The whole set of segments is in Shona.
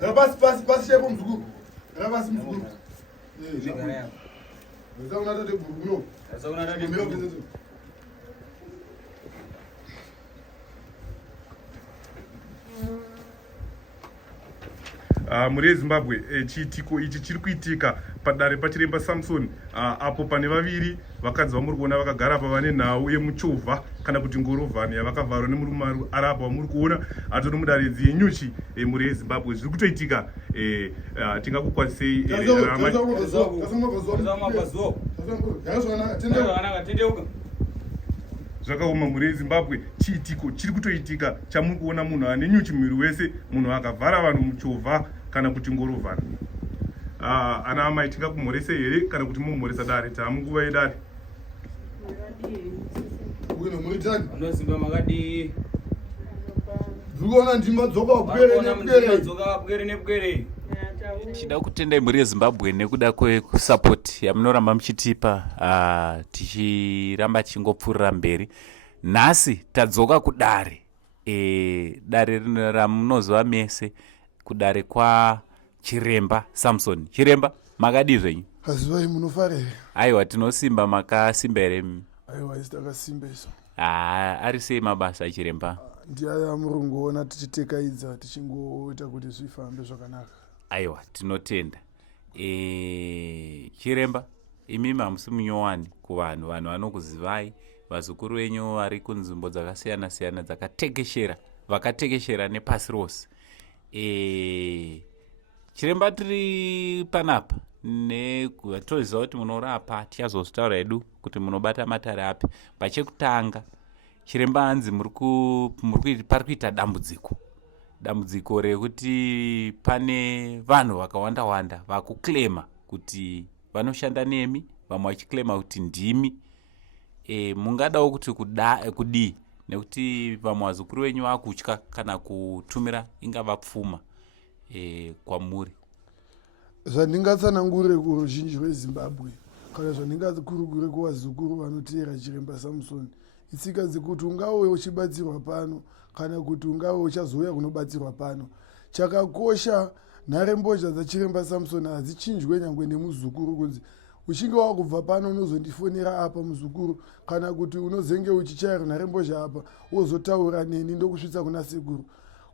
Basi shepo mzukuru. Basi mzukuru. Sasa unataka kuguno. Sasa unataka kuguno. muri Zimbabwe chiitiko ichi chiri kuitika padare pachiremba Samson apo pane vaviri vakadzi vamuri kuona vakagara apa vane nhau yemuchovha kana kuti ngorovhani yavakavharwa nemurume ari apa vamuri kuona atori mudaredzi yenyuchi muri yeZimbabwe zviri kutoitika tingakukwanisei zvakaoma muri yeZimbabwe chiitiko chiri kutoitika chamuri kuona munhu ane nyuchi muviri wese munhu akavhara vanhu muchovha kana kuti ngorovhana ana amai tingakumhorese here kana kuti mumhoresa dare tamunguva yedare unozimba makadii ndikuona ndima dzoka wapwere nepwere tichida kutendai mhuri yeZimbabwe nekuda kwekusapoti yamunoramba muchitipa tichiramba tichingopfuurira mberi. Nhasi tadzoka kudare dare ramunozova mese kudare kwaChiremba Samson. Chiremba makadii zvenyu? Hazivai munofarei? Aiwa tinosimba, makasimba here? Aiwa isi takasimba iso. Ari sei mabasa Chiremba? Ndiaya murungoona tichitekaidza tichingoita kuti zvifambe zvakanaka. Aiwa tinotenda. Chiremba imi hamusi munyowani kuvanhu, vanhu vanokuzivai, vazukuru venyu vari kunzvimbo dzakasiyana siyana dzakatekeshera, vakatekeshera nepasi rose. Chiremba tiri panapa toziva kuti munorapa, tichazozvitaura hedu kuti munobata matare api. Pachekutanga Chiremba hanzi pari kuita dambudziko rekuti pane vanhu vakawanda wanda vakuklema kuti vanoshanda nemi, vamwe vachiklema kuti ndimi. Mungadawo kuti kudii, nekuti vamwe vazukuru venyu vakutya kana kutumira ingava pfuma kwamuri. Zvandingatsanangurire kuruzhinji rweZimbabwe kana zvandingakurukure kuvazukuru vanoteera Chiremba Samson, itsika dzekuti ungave uchibatsirwa pano kana kuti ungave uchazouya kunobatsirwa pano. Chakakosha nharembozha dzaChiremba Samson hadzichinjwe nyangwe nemuzukuru kunzi uchinge wakubva pano unozondifonera apa muzukuru, kana kuti unozenge uchichayira nharembozha apa wozotaura neni ndokusvitsa kuna sekuru.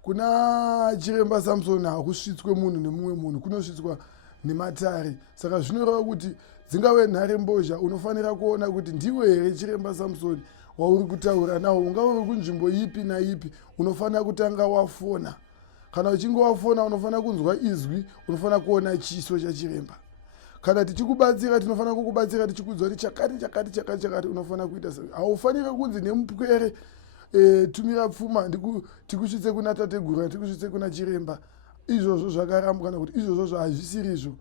Kuna Chiremba Samson hakusvitswe munhu nemumwe munhu, kunosvitswa nematare. Saka zvinoreva kuti dzingave nharembozha unofanira kuona kuti ndiwe here Chiremba Samson wauri kutaura nawo. Ungave uri kunzvimbo ipi naipi unofanira kutanga wafona. Kana uchinge wafona unofanira kunzwa izwi, unofanira kuona chiso chaChiremba. Kana tichikubatsira tinofanira kukubatsira tichikudzwa kuti chakati unofanira kuita sei. Haufaniri kunzi nemupwere tumira pfuma tikusvitse kuna tateguru, tikusvitse kuna Chiremba. Izvozvo zvakaramba kana kuti izvozvo hazvisirizvo.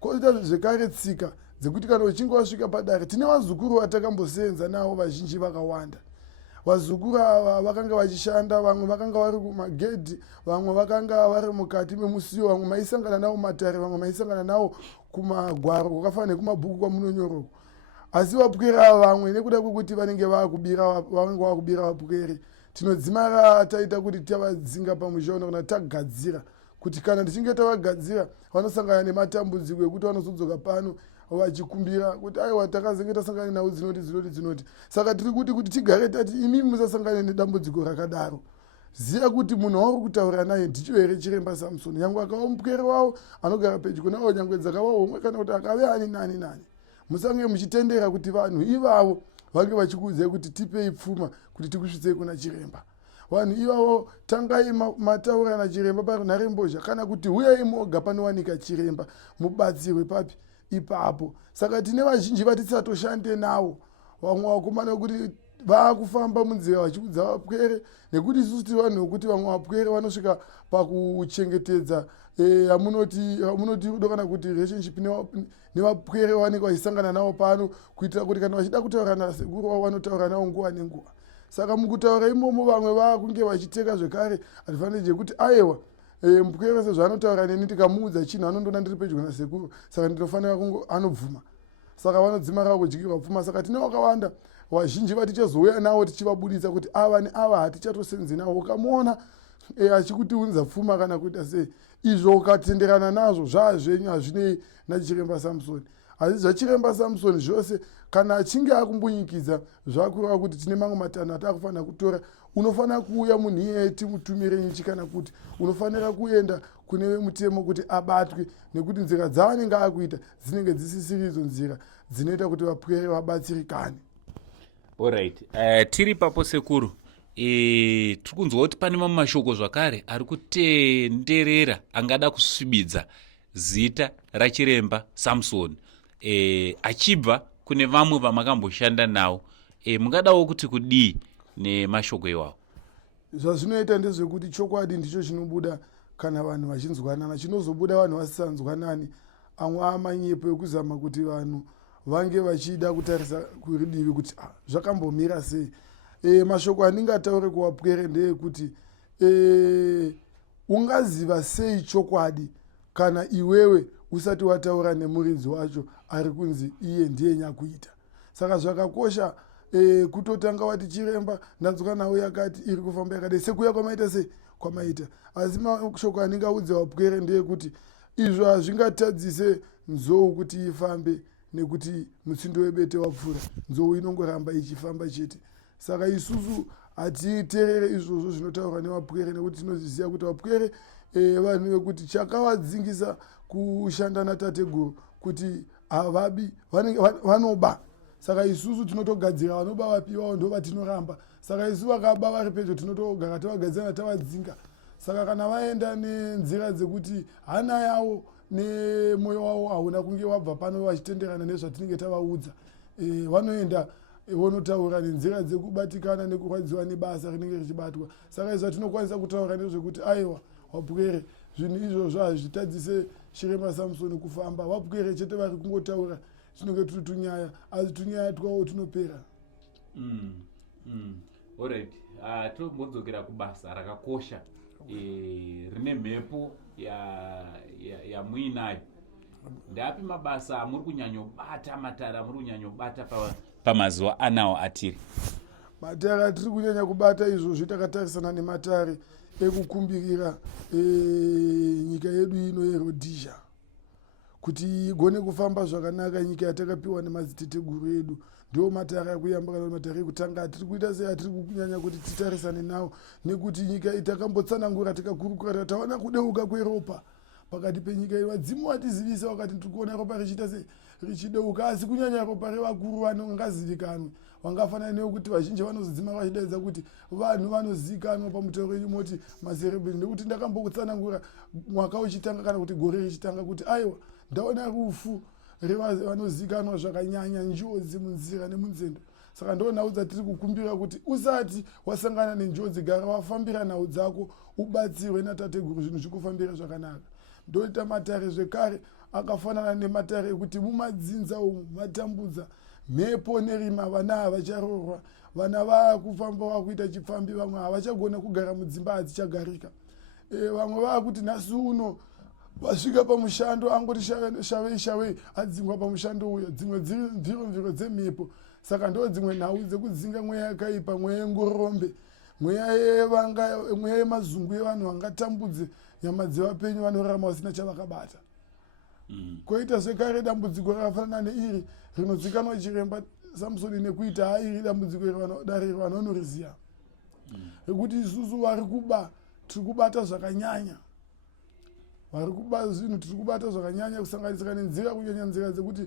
Koita zvekare tsika dzekuti kana uchinge wasvika padare, tine vazukuru vatakambosenza navo vazhinji vakawanda. Vazukuru ava vakanga vachishanda, vamwe vakanga vari kumagedhi, vamwe vakanga vari mukati memusiyo, vamwe maisangana navo matare, vamwe maisangana navo kumagwaro kwakafanana nekumabhuku kwamunonyoroko. Asi vapwera vamwe nekuda kwekuti vanenge vakubira vapwere, tinodzimara taita kuti tavadzinga pamushaona kana tagadzira kuti kana tichinge tavagadzira vanosangana nematambudziko ekuti vanozodzoka pano vachikumbira kuti aiwa takazenge tasangana nawo dzinoti. Saka tiri kuti tigare tati imi musasangane nedambudziko rakadaro. Ziya kuti munhu wauri kutaura naye ndicho here Chiremba Samson, nyangwe akava mupwere wavo anogara pedyo nawo, nyangwe dzakava homwe kana kuti akave ani nani. Musange muchitendera kuti vanhu ivavo vange vachikuudzai kuti tipei pfuma kuti tikusvitsei kuna Chiremba. Vanhu ivavo tangai mataura naChiremba pari nharembozha, kana kuti huyai moga panowanika Chiremba mubatsirwe papi ipapo. Saka tine vazhinji vatisatoshande nawo, vamwe vakomana kuti vaakufamba munzira vachikudza vapwere, nekuti isusu tiri vanhu vokuti vamwe vapwere vanosvika pakuchengetedza yamunoti rudo kana kuti relationship nevapwere vanenge vachisangana navo pano, kuitira kuti kana vachida kutaura nasekuru wavo vanotaura navo nguva nenguva. Saka mukutaura imomo vamwe vakunge vachiteka zvekare advantage yekuti aiwa mupwere sezvaanotaura neni ndikamuudza chinhu anondona ndiri pedyo nasekuru, saka ndinofanira kunge anobvuma. Saka vanodzimara kudyirwa pfuma. Saka tine vakawanda vazhinji vatichazouya navo tichivabuditsa kuti ava neava hatichatosenzeni navo. Ukamuona achikutiunza pfuma kana kuita sei, izvo ukatenderana nazvo zvaazvenyu hazvinei nachiremba Samsoni. Asi zvachiremba Samsoni zvose kana achinge akumbunyikidza zvakureva kuti tine mamwe matanhatu akufanira kutora, unofanira kuuya munhu iyeye timutumire nyuchi, kana kuti unofanira kuenda kune vemutemo kuti abatwe, nekuti nzira dzavanenge akuita dzinenge dzisisiri idzo nzira dzinoita kuti vapwere vabatsirikane. Alright. Tiri papo sekuru, tiri kunzwa kuti pane mamwe mashoko zvakare ari kutenderera angada kusvibidza zita rachiremba Samsoni achibva kune vamwe vamakamboshanda navo. Mungadawo kuti kudii nemashoko iwawo? Zvazvinoita ndezvekuti chokwadi ndicho chinobuda kana vanhu vachinzwanana. Chinozobuda vanhu vasisanzwanani, amwe amanyepo ekuzama kuti vanhu vange vachida kutarisa kuridivi kuti zvakambomira sei. Mashoko andingataure kuvapwere ndeyekuti ungaziva sei chokwadi kana iwewe usati wataura nemuridzi wacho ari kunzi iye ndiye nyakuita. Saka zvakakosha kutotanga wati chiremba ndanzwa nawo yakati iri kufamba yakadai sekuya kwamaita sei kwamaita. Asi mashoko andingaudze vapwere ndeyekuti izvo hazvingatadzise nzou kuti ifambe, nekuti mutsindo webete wapfura, nzou inongoramba ichifamba chete. Saka isusu hatiterere izvozvo zvinotaurwa nevapwere, nekuti tinozviziva kuti vapwere vanhu vekuti chakavadzingisa kushanda natateguru kuti havabi vanoba. Saka isusu tinotogadzira vanoba vapiwawo ndo vatinoramba. Saka isu vakaba vari pedyo tinotogara tavagadzirana tavadzinga. Saka kana vaenda nenzira dzekuti hana yavo nemwoyo wavo hauna kunge wabva pano vachitenderana nezvatinenge tavaudza, vanoenda vonotaura nenzira dzekubatikana nekurwadziwa nebasa rinenge richibatwa. Saka izvo tinokwanisa kutaura nezvekuti aiwa vapwere zvinhu izvozvo hazvitadzise chiremba Samsoni kufamba. Vapwere chete vari kungotaura tinenge turi tunyaya, asi tunyaya twawo tunopera. Alright. Tombodzoka kubasa rakakosha rine mhepo yamuinayo. Ndapi mabasa amuri kunyanyobata, matara amuri kunyanyobata pamazuva anawo atiri? Matare atiri kunyanya kubata izvozvo takatarisana nematare ekukumbirira nyika yedu ino yeRhodesia kuti igone kufamba zvakanaka, nyika yatakapiwa nemadziteteguru edu. Ndio matare akuyamba kana matare ekutanga atiri kuita sei atiri kunyanya kuti titarisane nawo, nekuti nyika itakambotsanangura tikakurukura taona kudeuka kweropa pakati penyika iyi. Vadzimu vatizivisa wakati tiri kuona ropa richiita sei richideuka, asi kunyanya ropa revakuru vanongazivikanwe wangafanana nekuti vazhinji vanozodzima vachidaidza kuti vanhu vanozivikanwa pamutauro wenyu moti maserebrini. Nekuti ndakambotsanangura mwaka uchitanga kana kuti gore richitanga kuti aiwa ndaona rufu revanozivikanwa zvakanyanya, njodzi munzira nemunzendo. Saka ndo nhau dzatiri kukumbira kuti usati wasangana nenjodzi gara wafambira nhau dzako ubatsirwe natateguru, zvinhu zvikufambira zvakanaka. Ndoita matare zvekare akafanana nematare ekuti mumadzinza umu matambudza mhepo nerima, vana havacharorwa, vana vaakufamba vakuita chipfambi, vamwe havachagona kugara mudzimba hadzichagarika. Vamwe vaakuti nhasi uno vasvika pamushando angoti shavei adzingwa pamushando uyo, dzimwe dziri mviro dzemhepo. Saka ndo dzimwe nhau dzekudzinga mweya yakaipa, mweya yengorombe, mweya yemazungu evanhu vangatambudze nyama dzevapenyu vanorarama vasina chavakabata. Koita zvekare dambudziko rakafanana neiri rinozikanwa chiremba Samsoni nekuita hairi dambudziko dariro vanonoriziva, rekuti isusu vari kuba tiri kubata zvakanyanya, vari kuba zvinhu tiri kubata zvakanyanya, kusanganisira nenzira kunyanya nzira dzekuti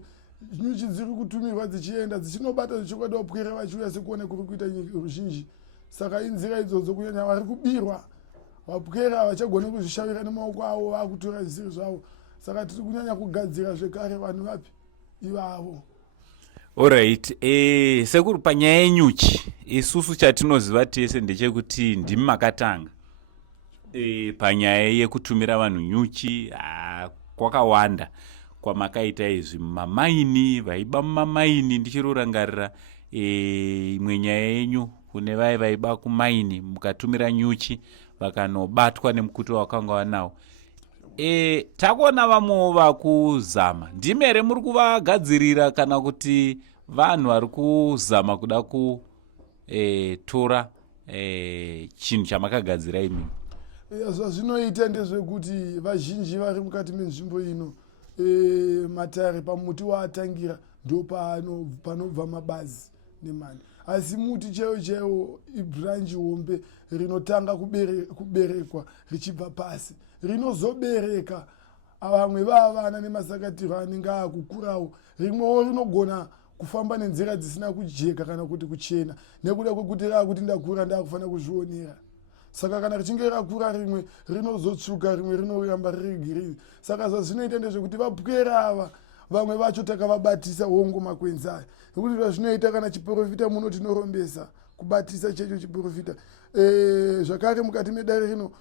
nyuchi dziri kutumirwa dzichienda dzichinobata zvichokwadi vapwere vachiuya sekuona kuri kuita ruzhinji. Saka inzira idzodzo kunyanya vari kubirwa, vapwere havachagoni kuzvishavira nemaoko avo, vakutora zvisiri zvavo. Saka tiri kunyanya kugadzira zvekare vanhu vapi ivavo. Alright. Sekuru, panyaya yenyuchi isusu chatinoziva tese ndechekuti ndimi makatanga panyaya yekutumira vanhu nyuchi. Kwakawanda kwamakaita izvi mumamaini, vaiba mumamaini. Ndichirorangarira imwe nyaya yenyu kune vai vaiba kumaini mukatumira nyuchi vakanobatwa nemukuto wakanga wanawo. Takuona vamwe vakuzama, ndimi here muri kuvagadzirira kana kuti vanhu vari kuzama kuda kutora chinhu chamakagadzira imi? zvazvinoita ndezvekuti vazhinji vari mukati menzvimbo ino matare pamuti waatangira ndo panobva mabazi nemani, asi muti chaiwo ibranji hombe rinotanga kuberekwa richibva pasi rinozobereka vamwe vavana nemasakatiro anenge akukurawo, rimwewo rinogona kufamba nenzira dzisina kujeka kana kuti kuchena nekuda kwekuti rakuti ndakura ndakufanira kuzvionera. Saka kana richinge rakura rimwe rinozotsvuka rimwe rinoramba riri girini. Saka zvazvinoita ndezvekuti vapwera ava vamwe vacho takavabatisa hongo makwenzi aya, nekuti zvazvinoita kana chiprofita muno tinorombesa kubatisa checho chiprofita. Zvakare mukati medare rino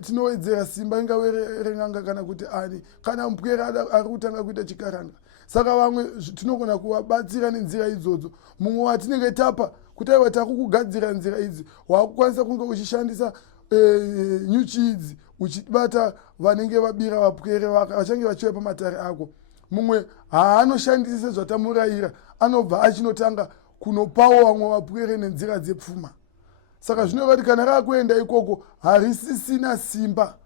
tinowedzera simba ingave ren'anga kana kuti ani kana mupwera ari kutanga kuita chikaranga. Saka vamwe tinogona kuvabatsira nenzira idzodzo. Mumwe watinenge tapa kuti aiwa takukugadzira nzira idzi wakukwanisa kunge uchishandisa nyuchi idzi uchibata vanenge vabira vapwere vachange vachiuya pamatare ako. Mumwe haanoshandise zvatamurayira, anobva achinotanga kunopawo vamwe vapwere nenzira dzepfuma. Saka zvinova kuti kana rakuenda ikoko harisisina simba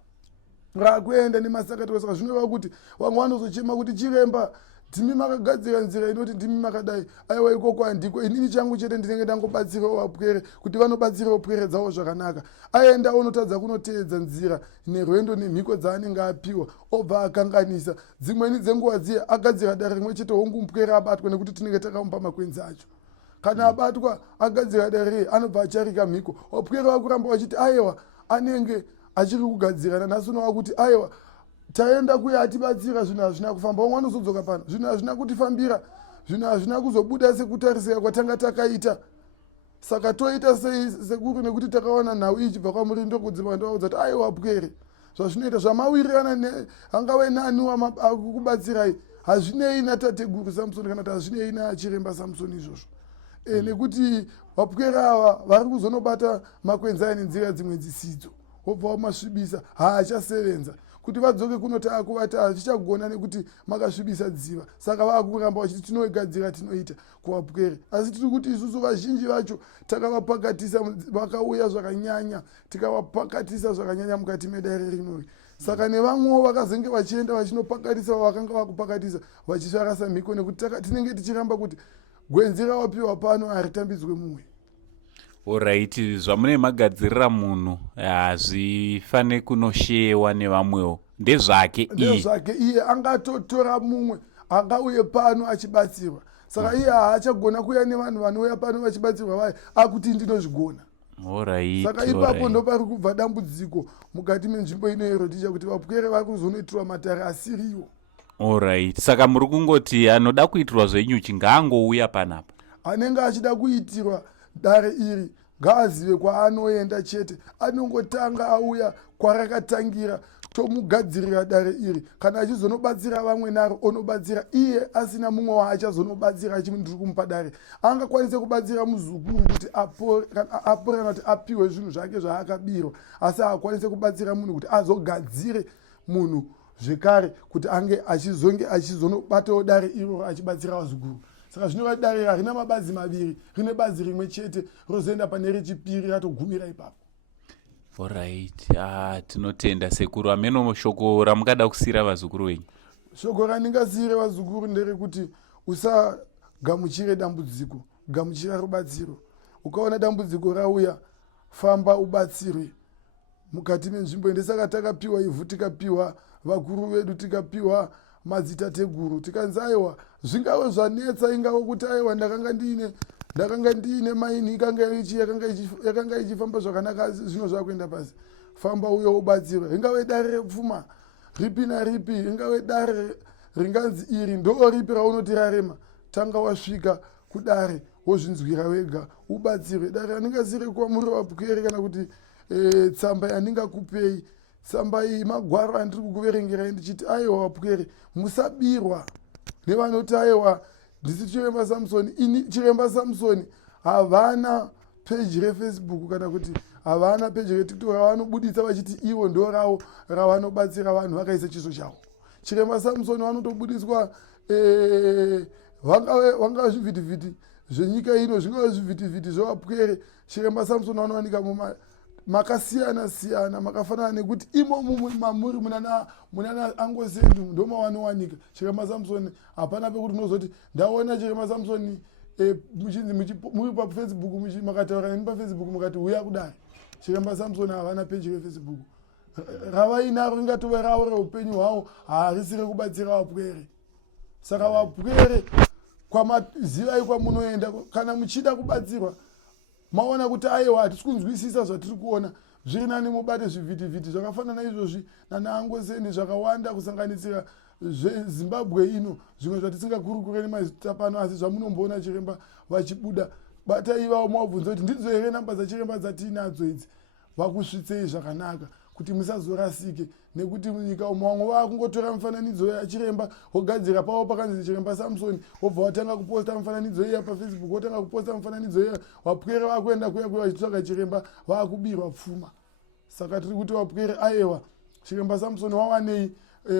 rakuenda nemasakatiro. Saka zvinova kuti vamwe vanozochema kuti chiremba ndimi makagadzira nzira inoti ndimi makadai, aiwa ikoko handiko, inini changu chete ndinenge ndangobatsirawo vapwere kuti vanobatsirawo pwere dzavo zvakanaka. Aenda unotadza kunoteedza nzira nerwendo nemhiko dzaanenge apiwa obva akanganisa. Dzimweni dzenguva dziye agadzira dare rimwe chete hongu mupwere abatwa nekuti tinenge takamupa makwenzi acho. Kana abatwa agadzira dare anobva acharika mhiko, vapwere vakuramba vachiti aiwa anenge achiri kugadzirana nhasi unova kuti aiwa taenda kuya atibatsira zvinhu hazvina kufamba. Vamwe vanozodzoka pano zvinhu hazvina kutifambira, zvinhu hazvina kuzobuda sekutarisika kwatanga takaita. Saka toita sekuru nekuti takawana nhau ichibva kwamuri ndokudzima ndovaudza kuti aiwa pwere zvazvinoita zvamawirirana angave nani akukubatsirai hazvinei natateguru Samson kana kuti hazvinei nachiremba Samson izvozvo. Nekuti vapwere ava vari kuzonobata makwenzi aya nenzira dzimwe dzisidzo, wobva wamasvibisa haachasevenza. Kuti vadzoke kunota kuvata hazvichagona nekuti makasvibisa dziva. Saka vakuramba vachiti tinogadzira tinoita kuvapwere, asi tiri kuti isusu vazhinji vacho takavapakatisa, vakauya zvakanyanya tikavapakatisa zvakanyanya mukati medare rinori. Saka nevamwewo vakazenge vachienda vachinopakatisa vakanga vakupakatisa vachisvarasa mhiko nekuti tinenge tichiramba kuti gwenzi rawapiwa pano haritambidzwe mumwe. Alright, zvamune magadzirira munhu hazvifane kunoshewa nevamwewo, ndezvake iye angatotora mumwe angauye pano achibatsirwa. Saka iye haachagona kuya nevanhu vanouya pano vachibatsirwa vaye akuti ndinozvigona. Alright, saka ipapo ndo pari kubva dambudziko mukati menzvimbo inoero ticha kuti vapwere vari kuzonoitirwa matare asiriwo. Alright, saka muri kungoti anoda kuitirwa zvenyuchi ngaangouya panapa, anenge achida kuitirwa dare iri ngaazive kwaanoenda chete, anongotanga auya kwarakatangira tomugadzirira dare iri. Kana achizonobatsira vamwe naro onobatsira iye asina mumwe waachazonobatsira achindiri kumupa dare. Angakwanise kubatsira muzukuru kuti apore kana kuti apiwe zvinhu zvake zvaakabirwa, asi haakwanise kubatsira munhu kuti azogadzire munhu zvekare kuti ange achizonobatawo dare iro achibatsira vazukuru. Saka zvinova dare harina mabazi maviri, rine bazi rimwe chete rozoenda pane rechipiri ratogumira ipapo. Alright, tinotenda sekuru. Ameno shoko ramukada kusira vazukuru wenyu? Shoko randingasiyire vazukuru nderekuti usagamuchire dambudziko, gamuchira rubatsiro. Ukaona dambudziko rauya, famba ubatsirwe mukati menzvimbo. Ndesaka takapiwa ivhu, tikapiwa vakuru vedu, tikapiwa madzitateguru, tikanzi aiwa zvingave zvanetsa, ingave kuti aiwa ndakanga ndiine maini yakanga ichifamba zvakanaka, zvino zvakuenda pasi, famba uye ubatsirwe. Ingave dare repfuma ripi naripi, ingave dare ringanzi iri ndo ripi raunoti rarema, tanga wasvika kudare wozvinzwira wega ubatsirwe. Dare handingasiri kwamuri vapwere kana kuti tsamba yandingakupei, tsamba iyi magwaro andiri kukuverengerai ndichiti aiwa vapwere musabirwa nevanoti aiwa ndisi chiremba Samson. Ini chiremba Samson havana peji reFacebook kana kuti havana peji reTikTok ravanobuditsa vachiti ivo ndo ravo ravanobatsira vanhu vakaisa chiso chavo. Chiremba Samson vanotobudiswa vangava zvivhitivhiti zvenyika ino, zvingava zvivhitivhiti zvevapwere. Chiremba Samson vanowanika makasiyana makafanana nekuti imomo mamuri munana angosendu ndo mawanowanika. Chiremba Samson hapana pekuti unozoti ndaona Chiremba Samson muri pafacebook makataura neni pafacebook mukati uya kudai. Chiremba Samson havana peji refacebook ravainaro ringatova ravo reupenyu hwavo harisiri kubatsira vapwere. Saka vapwere kwamazivai kwamunoenda kana muchida kubatsirwa maona kuti aiwa hatisi kunzwisisa zvatiri kuona zviri nani mubate zvivhitivhiti zvakafanana izvozvi nanaangoseni zvakawanda kusanganisira zvezimbabwe ino zvimwe zvatisingakurukureni mazita pano asi zvamunomboona Chiremba vachibuda batai ivavo mavabvunza kuti ndidzo here namba dzaChiremba dzatiinadzo idzi vakusvitsei zvakanaka kuti musazorasike nekuti munyika umo vamwe vakungotora mifananidzo yaChiremba wogadzira pavo pakanzi Chiremba Samson wobva watanga kuposta mifananidzo iya pafacebook wotanga kuposta mifananidzo iya vapwere vakuenda kuya vachitsvaga Chiremba vakubirwa pfuma. Saka tiri kuti vapwere aiwa Chiremba Samson wawanei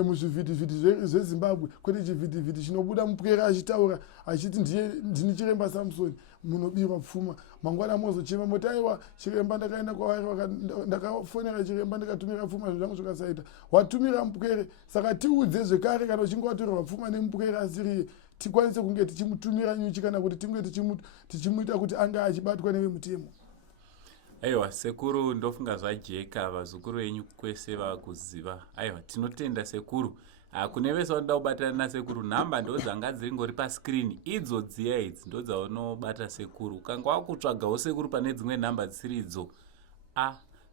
muzvivhitivhiti zveZimbabwe kwete chivhitivhiti chinobuda mupwere achitaura achiti ndini Chiremba Samson munobirwa pfuma. Mangwana mozochema moti aiwa Chiremba ndakaenda kwavari ndakafonera Chiremba ndikatumira pfuma zvangu zvakasaita watumira mupwere. Saka tiudze zvekare kana uchinge watorerwa pfuma nemupwere asiriye tikwanise kunge tichimutumira nyuchi kana kuti tinge tichimuita kuti anga achibatwa nevemutemo. Aiwa sekuru ndofunga zvajeka vazukuru venyu kwese vakuziva. Aiwa tinotenda sekuru. Kune vese vanoda kubatana nasekuru nhamba ndo dzanga dzingori pascreen idzo dziya idzi ndo dzaunobata sekuru. Ukanga wakutsvagawo sekuru pane dzimwe nhamba dzisiridzo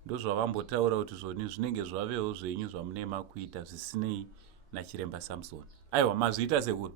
ndo zvavambotaura kuti zvoni zvinenge zvavewo zvenyu zvamunema kuita zvisinei naChiremba Samson. Aiwa mazviita sekuru.